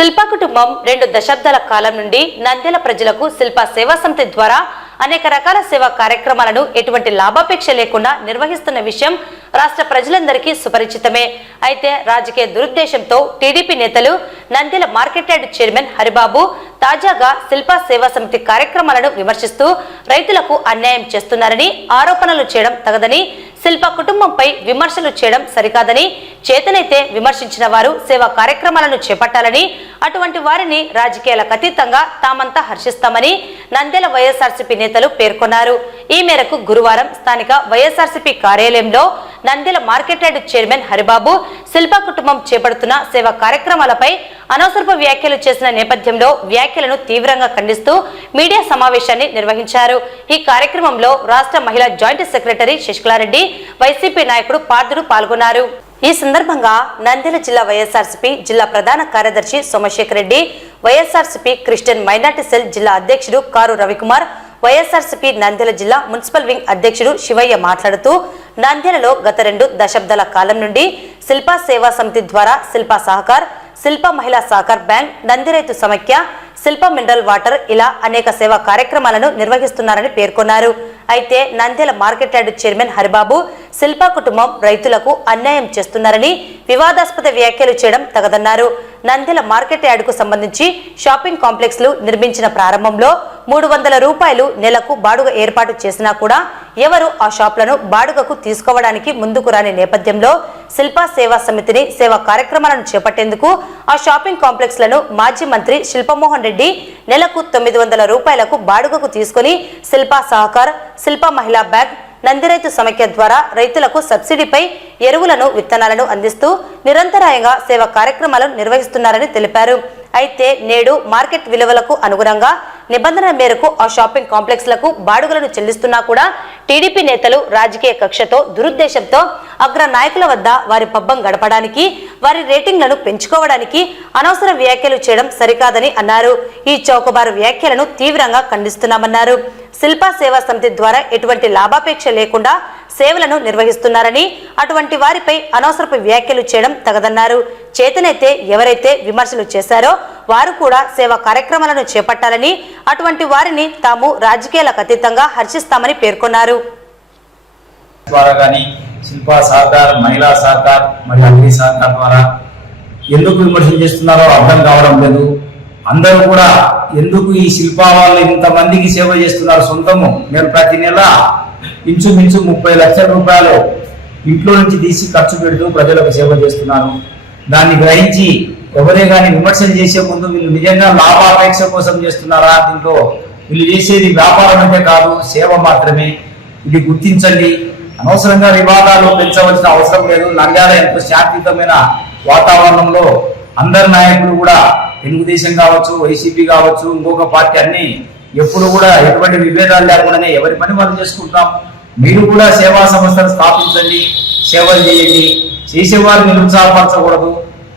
శిల్ప కుటుంబం రెండు దశాబ్దాల కాలం నుండి నంద్యాల ప్రజలకు శిల్ప సేవా సమితి ద్వారా అనేక రకాల సేవా కార్యక్రమాలను ఎటువంటి లాభాపేక్ష లేకుండా నిర్వహిస్తున్న విషయం రాష్ట్ర ప్రజలందరికీ సుపరిచితమే. అయితే రాజకీయ దురుద్దేశంతో టీడీపీ నేతలు Nandyal market yard chairman Haribabu తాజాగా శిల్ప సేవా సమితి కార్యక్రమాలను విమర్శిస్తూ రైతులకు అన్యాయం చేస్తున్నారని ఆరోపణలు చేయడం తగదని శిల్ప కుటుంబంపై విమర్శలు చేయడం సరికాదని చేతనైతే విమర్శించిన వారు సేవా కార్యక్రమాలను చేపట్టాలని అటువంటి వారిని రాజకీయాలకు అతీతంగా తామంతా హర్షిస్తామని నంద్యాల వైఎస్ఆర్సీపీ నేతలు పేర్కొన్నారు. ఈ మేరకు గురువారం స్థానిక వైఎస్ఆర్సీపీ కార్యాలయంలో Nandyal market yard chairman Haribabu Shilpa కుటుంబం చేపడుతున్న సేవా కార్యక్రమాలపై అనవసరపు వ్యాఖ్యలు చేసిన నేపథ్యంలో వ్యాఖ్యలను తీవ్రంగా ఖండిస్తూ మీడియా సమావేశాన్ని నిర్వహించారు. ఈ కార్యక్రమంలో రాష్ట్ర మహిళా జాయింట్ సెక్రటరీ శశికళారెడ్డి వైసీపీ నాయకుడు పార్థుడు పాల్గొన్నారు. ఈ సందర్భంగా నంద్యాల జిల్లా వైఎస్ఆర్సీపీ జిల్లా ప్రధాన కార్యదర్శి Somasekhar Reddy YSRCP Christian minority cell జిల్లా అధ్యక్షుడు కారు రవికుమార్ వైఎస్ఆర్సీపీ నంద్యాల జిల్లా మున్సిపల్ వింగ్ అధ్యక్షుడు శివయ్య మాట్లాడుతూ నంద్యాలలో గత రెండు దశాబ్దాల కాలం నుండి శిల్పా సేవా సమితి ద్వారా శిల్పా సహకార్ శిల్ప మహిళా సహకార్ బ్యాంక్ నందిరైతు సమైక్య శిల్ప మినరల్ వాటర్ ఇలా అనేక సేవా కార్యక్రమాలను నిర్వహిస్తున్నారని పేర్కొన్నారు. అయితే Nandyal market yard chairman Haribabu Shilpa కుటుంబం రైతులకు అన్యాయం చేస్తున్నారని వివాదాస్పద వ్యాఖ్యలు చేయడం తగదన్నారు. నంద్యాల మార్కెట్ యార్డుకు సంబంధించి షాపింగ్ కాంప్లెక్స్లు నిర్మించిన ప్రారంభంలో మూడు వందల రూపాయలు నెలకు బాడుగ ఏర్పాటు చేసినా కూడా ఎవరు ఆ షాప్లను బాడుగకు తీసుకోవడానికి ముందుకు రాని నేపథ్యంలో శిల్పా సేవా సమితిని సేవా కార్యక్రమాలను చేపట్టేందుకు ఆ షాపింగ్ కాంప్లెక్స్లను మాజీ మంత్రి శిల్పమోహన్ రెడ్డి నెలకు తొమ్మిది వందల రూపాయలకు బాడుగకు తీసుకుని శిల్పా సహకార్ శిల్పా మహిళా బ్యాంక్ నందిరైతు సమైక్య ద్వారా రైతులకు సబ్సిడీపై ఎరువులను విత్తనాలను అందిస్తూ నిరంతరాయంగా సేవా కార్యక్రమాలను నిర్వహిస్తున్నారని తెలిపారు. అయితే నేడు మార్కెట్ విలువలకు అనుగుణంగా నిబంధన మేరకు ఆ షాపింగ్ కాంప్లెక్స్లకు బాడుగలను చెల్లిస్తున్నా కూడా టీడీపీ నేతలు రాజకీయ కక్షతో దురుద్దేశంతో అగ్ర నాయకుల వద్ద వారి పబ్బం గడపడానికి వారి రేటింగ్లను పెంచుకోవడానికి అనవసర వ్యాఖ్యలు చేయడం సరికాదని అన్నారు. ఈ చౌకబారు వ్యాఖ్యలను తీవ్రంగా ఖండిస్తున్నామన్నారు. శిల్పా సేవా సమితి ద్వారా ఎటువంటి లాభాపేక్ష లేకుండా సేవలను నిర్వహిస్తున్నారని అటువంటి వారిపై అనవసరపు వ్యాఖ్యలు చేయడం తగదన్నారు. చేతనైతే ఎవరైతే విమర్శలు చేశారో వారు కూడా సేవా కార్యక్రమాలను చేపట్టాలని అటువంటి వారిని తాము రాజకీయాలకు అతీతంగా హర్షిస్తామని పేర్కొన్నారు. ద్వారా కానీ శిల్పా సహకార్ మహిళా సహకార్ మరియు అగ్ని సహకార్ ద్వారా ఎందుకు విమర్శలు చేస్తున్నారో అర్థం కావడం లేదు. అందరూ కూడా ఎందుకు ఈ శిల్పా వాళ్ళు ఇంతమందికి సేవ చేస్తున్నారు సొంతము? నేను ప్రతి నెల ఇంచుమించు ముప్పై లక్షల రూపాయలు ఇంట్లో నుంచి తీసి ఖర్చు పెడుతూ ప్రజలకు సేవ చేస్తున్నాను దాన్ని గ్రహించి ఎవరే కానీ విమర్శలు చేసే ముందు వీళ్ళు నిజంగా లాభాపేక్ష కోసం చేస్తున్నారా? దీంట్లో వీళ్ళు చేసేది వ్యాపారం అంటే కాదు సేవ మాత్రమే. ఇది గుర్తించండి. అనవసరంగా వివాదాలు పెంచవలసిన అవసరం లేదు. నంద్యాల ఎంతో శాంతియుతమైన వాతావరణంలో అందరి నాయకులు కూడా తెలుగుదేశం కావచ్చు వైసీపీ కావచ్చు ఇంకొక పార్టీ అన్ని ఎప్పుడు కూడా ఎటువంటి విభేదాలు లేకుండానే ఎవరి పని మనం చేసుకుంటాం. మీరు కూడా సేవా సంస్థలు స్థాపించండి సేవలు చేయండి. చేసేవారు నిరుత్సాహపరచకూడదు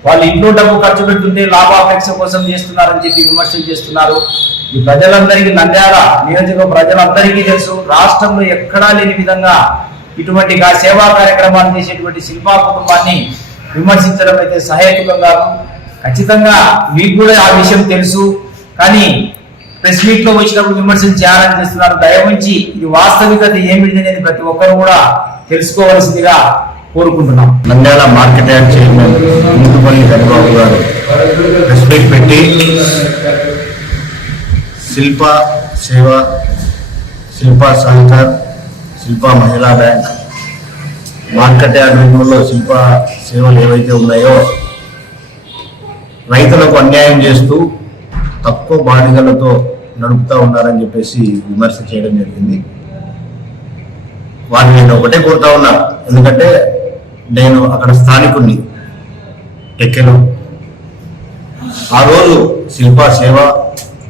వాళ్ళు ఇంట్లో డబ్బు ఖర్చు పెడుతుంటే లాభాపేక్ష కోసం చేస్తున్నారని చెప్పి విమర్శలు చేస్తున్నారు. ఈ ప్రజలందరికీ నంద్యాల నియోజక ప్రజలందరికీ తెలుసు రాష్ట్రంలో ఎక్కడా లేని విధంగా ఇటువంటి సేవా కార్యక్రమాలు చేసేటువంటి శిల్పా కుటుంబాన్ని విమర్శించడం అయితే సహేతుకం ఖచ్చితంగా మీకు కూడా ఆ విషయం తెలుసు. కానీ ప్రెస్ మీట్లో వచ్చినప్పుడు విమర్శలు చేయాలని చేస్తున్నారు. దయవుంచి ఇది వాస్తవికత ఏమిటి అనేది ప్రతి ఒక్కరు కూడా తెలుసుకోవాల్సిందిగా కోరుకుంటున్నాం. Nandyal market yard chairman Mundupalli Haribabu గారు ప్రెస్ మీట్ పెట్టి శిల్ప సేవ శిల్ప సహకార్ శిల్ప మహిళా బ్యాంక్ మార్కెట్ యార్డ్ రూపంలో శిల్ప సేవలు ఏవైతే ఉన్నాయో రైతులకు అన్యాయం చేస్తూ తక్కువ బాడిగలతో నడుపుతా ఉన్నారని చెప్పేసి విమర్శ చేయడం జరిగింది. వారిని నేను ఒకటే కోరుతా ఉన్నా. ఎందుకంటే నేను అక్కడ స్థానికుణ్ణి. ఎక్కెను. ఆ రోజు శిల్ప సేవ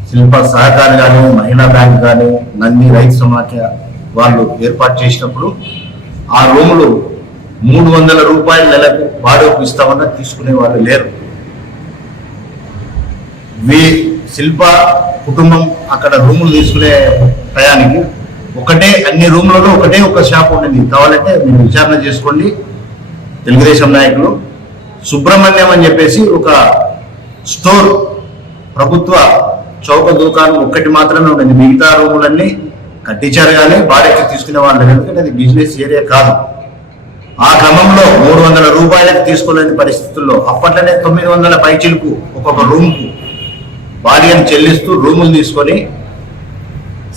శిల్ప సహకారి కానీ మహిళా బ్యాంక్ కానీ నంది రైతు సమాఖ్య వాళ్ళు ఏర్పాటు చేసినప్పుడు ఆ రూములు మూడు వందల రూపాయల నెలకు బాడుగకు ఇస్తామన్నా తీసుకునే వాళ్ళు లేరు. శిల్ప కుటుంబం అక్కడ రూములు తీసుకునే టయానికి ఒకటే అన్ని రూమ్లలో ఒకటే ఒక షాప్ ఉండింది. కావాలంటే మీరు విచారణ చేసుకోండి. తెలుగుదేశం నాయకులు సుబ్రహ్మణ్యం అని చెప్పేసి ఒక స్టోర్ ప్రభుత్వ చౌక దుకాణం ఒక్కటి మాత్రమే ఉండండి మిగతా రూములన్నీ కట్టించారు కానీ భార్యకి తీసుకునే వాళ్ళు ఎందుకంటే అది బిజినెస్ ఏరియా కాదు. ఆ క్రమంలో మూడు వందల రూపాయలకు తీసుకోలేని పరిస్థితుల్లో అప్పట్లోనే తొమ్మిది వందల పైచిలకు ఒక్కొక్క రూమ్కు బాడీని చెల్లిస్తూ రూములు తీసుకొని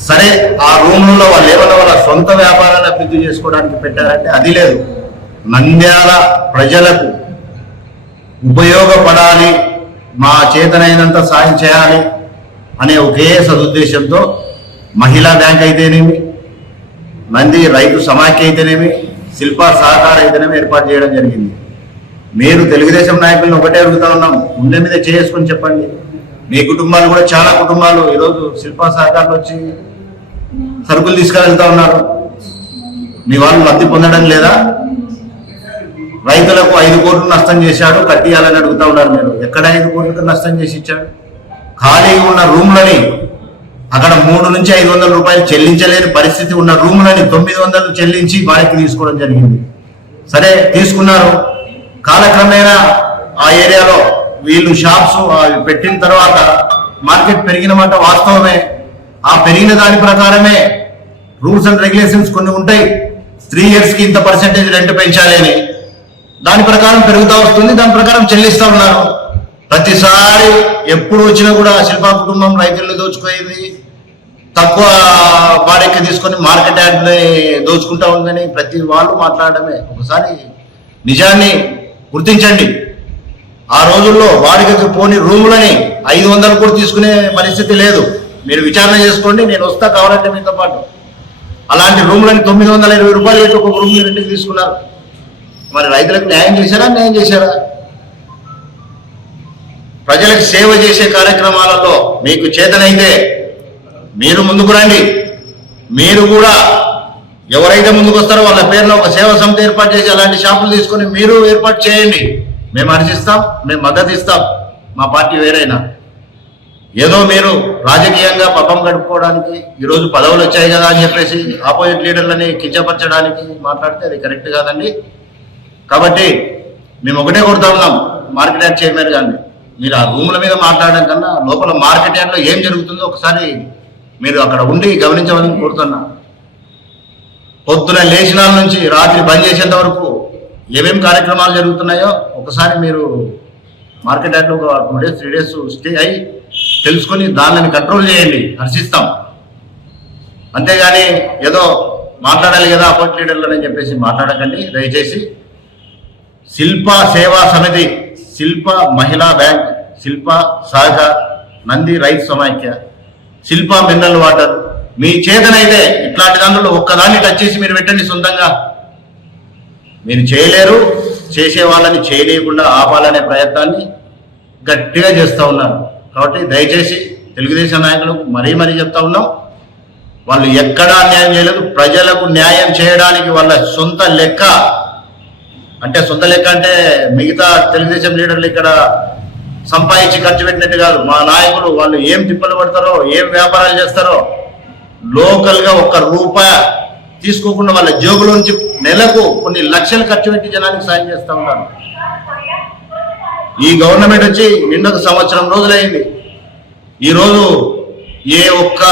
సరే ఆ రూముల్లో వాళ్ళు ఏమన్నా వాళ్ళ సొంత వ్యాపారాన్ని అభివృద్ధి చేసుకోవడానికి పెట్టారంటే అది లేదు. నంద్యాల ప్రజలకు ఉపయోగపడాలి మా చేతనైనంత సాయం చేయాలి అనే ఒకే సదుద్దేశంతో మహిళా బ్యాంక్ అయితేనేమి నంది రైతు సమాఖ్య అయితేనేమి శిల్ప సహకార అయితేనేమి ఏర్పాటు చేయడం జరిగింది. మీరు తెలుగుదేశం నాయకులను ఒకటే అడుగుతా ఉన్నాం ముందే మీద చేసుకొని చెప్పండి. మీ కుటుంబాలు కూడా చాలా కుటుంబాలు. ఈరోజు శిల్ప సహకారులు వచ్చి సరుకులు తీసుకెళ్తా ఉన్నారు. మీ వాళ్ళు లబ్ధి పొందడం లేదా? రైతులకు ఐదు కోట్లు నష్టం చేశాడు కట్టియాలని అడుగుతా ఉన్నారు మీరు. ఎక్కడ ఐదు కోట్లకు నష్టం చేసి ఇచ్చాడు? ఖాళీగా ఉన్న రూమ్లని అక్కడ మూడు నుంచి ఐదు వందల రూపాయలు చెల్లించలేని పరిస్థితి ఉన్న రూములని తొమ్మిది వందలు చెల్లించి బాడీకి తీసుకోవడం జరిగింది. సరే తీసుకున్నారు. కాలక్రమేణా ఆ ఏరియాలో వీళ్ళు షాప్స్ అవి పెట్టిన తర్వాత మార్కెట్ పెరిగిన మాట వాస్తవమే. ఆ పెరిగిన దాని ప్రకారమే రూల్స్ అండ్ రెగ్యులేషన్స్ కొన్ని ఉంటాయి. త్రీ ఇయర్స్కి ఇంత పర్సెంటేజ్ రెంట్ పెంచాలి అని దాని ప్రకారం పెరుగుతూ వస్తుంది దాని ప్రకారం చెల్లిస్తా ఉన్నారు. ప్రతిసారి ఎప్పుడు వచ్చినా కూడా శిల్పా కుటుంబం రైతులను దోచుకోయింది తక్కువ బాడీకి తీసుకొని మార్కెట్ యార్డ్ని దోచుకుంటా ఉందని ప్రతి వాళ్ళు మాట్లాడడమే. ఒకసారి నిజాన్ని గుర్తించండి. ఆ రోజుల్లో వాడికకి పోని రూములని ఐదు వందలు కూడా తీసుకునే పరిస్థితి లేదు. మీరు విచారణ చేసుకోండి నేను వస్తా కావాలంటే మీతో పాటు. అలాంటి రూములని తొమ్మిది వందల ఇరవై రూపాయలు పెట్టి ఒక రూమ్ రెండుకి తీసుకున్నారు. మరి రైతులకు న్యాయం చేశారా న్యాయం చేశారా? ప్రజలకు సేవ చేసే కార్యక్రమాలలో మీకు చేతనైతే మీరు ముందుకు రండి. మీరు కూడా ఎవరైతే ముందుకు వస్తారో వాళ్ళ పేరులో ఒక సేవ సంస్థ ఏర్పాటు చేసి అలాంటి షాపులు తీసుకొని మీరు ఏర్పాటు చేయండి. మేము హర్షిస్తాం మేము మద్దతు ఇస్తాం. మా పార్టీ వేరైనా. ఏదో మీరు రాజకీయంగా పబ్బం గడుపుకోవడానికి ఈరోజు పదవులు వచ్చాయి కదా అని చెప్పేసి ఆపోజిట్ లీడర్లని కించపరచడానికి మాట్లాడితే అది కరెక్ట్ కాదండి. కాబట్టి మేము ఒకటే కొడుతా ఉన్నాం మార్కెట్ యార్డ్ చైర్మన్ గారిని. మీరు ఆ రూముల మీద మాట్లాడడం కన్నా లోపల మార్కెట్ యార్డ్లో ఏం జరుగుతుందో ఒకసారి మీరు అక్కడ ఉండి గమనించమని కోరుతున్నా. పొద్దున లేచినాల నుంచి రాత్రి బంద్ చేసేంత వరకు ఏమేమి కార్యక్రమాలు జరుగుతున్నాయో ఒకసారి మీరు మార్కెట్ యార్డ్లో ఒక two days three days stay అయ్యి తెలుసుకొని దానిని కంట్రోల్ చేయండి హర్షిస్తాం. అంతేగాని ఏదో మాట్లాడాలి కదా అపోజిట్ లీడర్లని చెప్పేసి మాట్లాడకండి దయచేసి. శిల్ప సేవా సమితి శిల్ప మహిళా బ్యాంక్ శిల్ప సహజ నంది రైతు సమాఖ్య శిల్ప మినరల్ వాటర్. మీ చేతనైతే ఇట్లాంటి దానిలో ఒక్కదాన్ని టచ్ చేసి మీరు పెట్టండి సొంతంగా. మీరు చేయలేరు. చేసే వాళ్ళని చేయలేకుండా ఆపాలనే ప్రయత్నాన్ని గట్టిగా చేస్తూ ఉన్నారు. కాబట్టి దయచేసి తెలుగుదేశం నాయకులకు మరీ మరీ చెప్తా ఉన్నాం. వాళ్ళు ఎక్కడా న్యాయం చేయలేదు. ప్రజలకు న్యాయం చేయడానికి వాళ్ళ సొంత లెక్క. అంటే సొంత లెక్క అంటే మిగతా తెలుగుదేశం లీడర్లు ఇక్కడ సంపాదించి ఖర్చు పెట్టినట్టు కాదు. మా నాయకులు వాళ్ళు ఏం తిప్పలు పడతారో ఏం వ్యాపారాలు చేస్తారో లోకల్గా ఒక్క రూపాయి తీసుకోకుండా వాళ్ళ జోబులోంచి నెలకు కొన్ని లక్షలు ఖర్చు పెట్టి జనానికి సాయం చేస్తూ ఉంటారు ఈ గవర్నమెంట్ వచ్చి నిన్నొక సంవత్సరం రోజులైంది. ఈ రోజు ఏ ఒక్క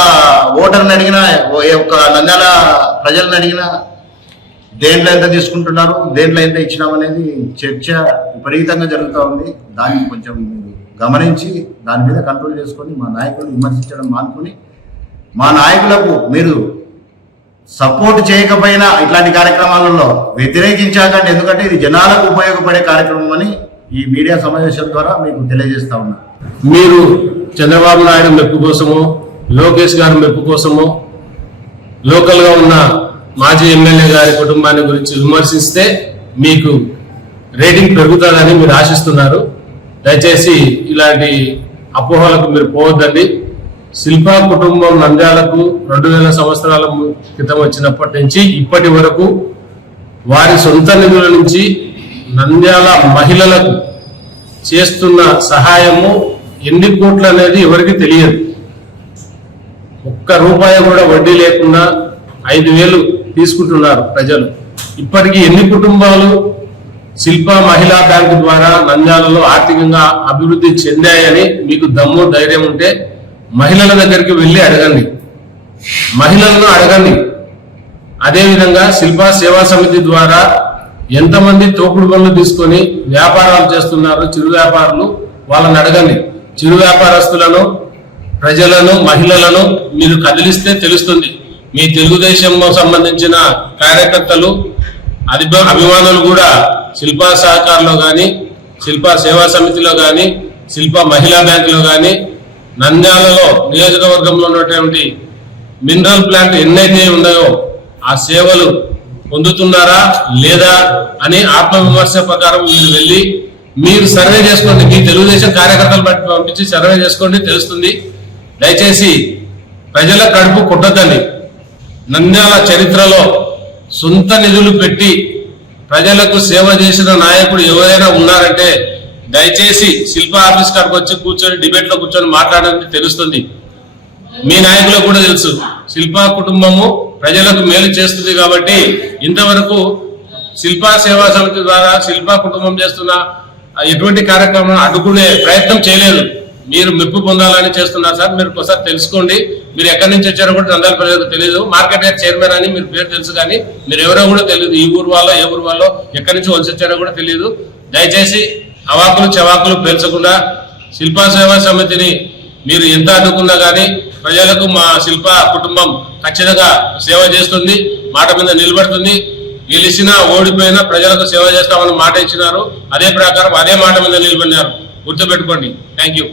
ఓటర్ని అడిగినా ఏ ఒక్క నంద్యాల ప్రజల్ని అడిగినా దేంట్లో ఎంత తీసుకుంటున్నారు దేంట్లో ఎంత ఇచ్చినామనేది చర్చ విపరీతంగా జరుగుతూ ఉంది. దాన్ని కొంచెం గమనించి దాని మీద కంట్రోల్ చేసుకొని మా నాయకులను విమర్శించడం మానుకొని మా నాయకులకు మీరు సపోర్ట్ చేయకపోయినా ఇట్లాంటి కార్యక్రమాలలో వ్యతిరేకించాకండి. ఎందుకంటే ఇది జనాలకు ఉపయోగపడే కార్యక్రమం అని ఈ మీడియా సమావేశం ద్వారా మీకు తెలియజేస్తా ఉన్నా. మీరు చంద్రబాబు నాయుడు మెప్పు కోసము లోకేష్ గారి మెప్పు కోసము లోకల్గా ఉన్న మాజీ ఎమ్మెల్యే గారి కుటుంబాన్ని గురించి విమర్శిస్తే మీకు రేటింగ్ పెరుగుతుందని మీరు ఆశిస్తున్నారు. దయచేసి ఇలాంటి అపోహలకు మీరు పోవద్దండి. శిల్పా కుటుంబం నంద్యాలకు రెండు వేల సంవత్సరాల క్రితం వచ్చినప్పటి నుంచి ఇప్పటి వరకు వారి సొంత నిధుల నుంచి నంద్యాల మహిళలకు చేస్తున్న సహాయము ఎన్ని కోట్లు అనేది ఎవరికి తెలియదు. ఒక్క రూపాయి కూడా వడ్డీ లేకుండా ఐదు వేలు తీసుకుంటున్నారు ప్రజలు. ఇప్పటికీ ఎన్ని కుటుంబాలు శిల్ప మహిళా బ్యాంకు ద్వారా నంద్యాలలో ఆర్థికంగా అభివృద్ధి చెందాయని మీకు దమ్ము ధైర్యం ఉంటే మహిళల దగ్గరికి వెళ్ళి అడగండి. మహిళలను అడగండి. అదేవిధంగా శిల్పా సేవా సమితి ద్వారా ఎంతమంది తోపుడు పనులు తీసుకొని వ్యాపారాలు చేస్తున్నారు చిరు వ్యాపారులు వాళ్ళని అడగండి. చిరు వ్యాపారస్తులను ప్రజలను మహిళలను మీరు కదిలిస్తే తెలుస్తుంది. మీ తెలుగుదేశం సంబంధించిన కార్యకర్తలు అది అభిమానులు కూడా శిల్పా సహకారంలో కానీ శిల్పా సేవా సమితిలో కానీ శిల్ప మహిళా బ్యాంకులో కానీ నంద్యాలలో నియోజకవర్గంలో ఉన్నటువంటి మినరల్ ప్లాంట్ ఎన్నైతే ఉన్నాయో ఆ సేవలు పొందుతున్నారా లేదా అని ఆత్మవిమర్శ ప్రకారం మీరు వెళ్ళి మీరు సర్వే చేసుకోండి. మీ తెలుగుదేశం కార్యకర్తలు బట్టి పంపించి సర్వే చేసుకోండి తెలుస్తుంది. దయచేసి ప్రజల కడుపు కొట్టద్దండి నంద్యాల చరిత్రలో సొంత నిధులు పెట్టి ప్రజలకు సేవ చేసిన నాయకుడు ఎవరైనా ఉన్నారంటే దయచేసి శిల్ప ఆఫీస్ కాడికి వచ్చి కూర్చొని డిబేట్లో కూర్చొని మాట్లాడడానికి తెలుస్తుంది. మీ నాయకులకు కూడా తెలుసు. శిల్పా కుటుంబము ప్రజలకు మేలు చేస్తుంది కాబట్టి ఇంతవరకు శిల్పా సేవా సమితి ద్వారా శిల్పా కుటుంబం చేస్తున్న ఎటువంటి కార్యక్రమం అడ్డుకునే ప్రయత్నం చేయలేదు. మీరు మెప్పు పొందాలని చేస్తున్నారు సార్. మీరు ఒకసారి తెలుసుకోండి. మీరు ఎక్కడి నుంచి వచ్చారో కూడా నందాల ప్రజలకు తెలియదు మార్కెట్ యార్డ్ చైర్మన్ అని మీరు పేరు తెలుసు కానీ మీరు ఎవరో కూడా తెలియదు ఈ ఊరు వాళ్ళో ఏ ఊరు వాళ్ళో ఎక్కడి నుంచి వచ్చి వచ్చారో కూడా తెలియదు దయచేసి అవాకులు చవాకులు పెంచకుండా శిల్పా సేవా సమితిని మీరు ఎంత అడ్డుకున్నా కానీ ప్రజలకు మా శిల్ప కుటుంబం ఖచ్చితంగా సేవ చేస్తుంది మాట మీద నిలబడుతుంది. గెలిచినా ఓడిపోయినా ప్రజలకు సేవ చేస్తామని మాట ఇచ్చినారు. అదే ప్రకారం అదే మాట మీద నిలబడినారు. గుర్తుపెట్టుకోండి. Thank you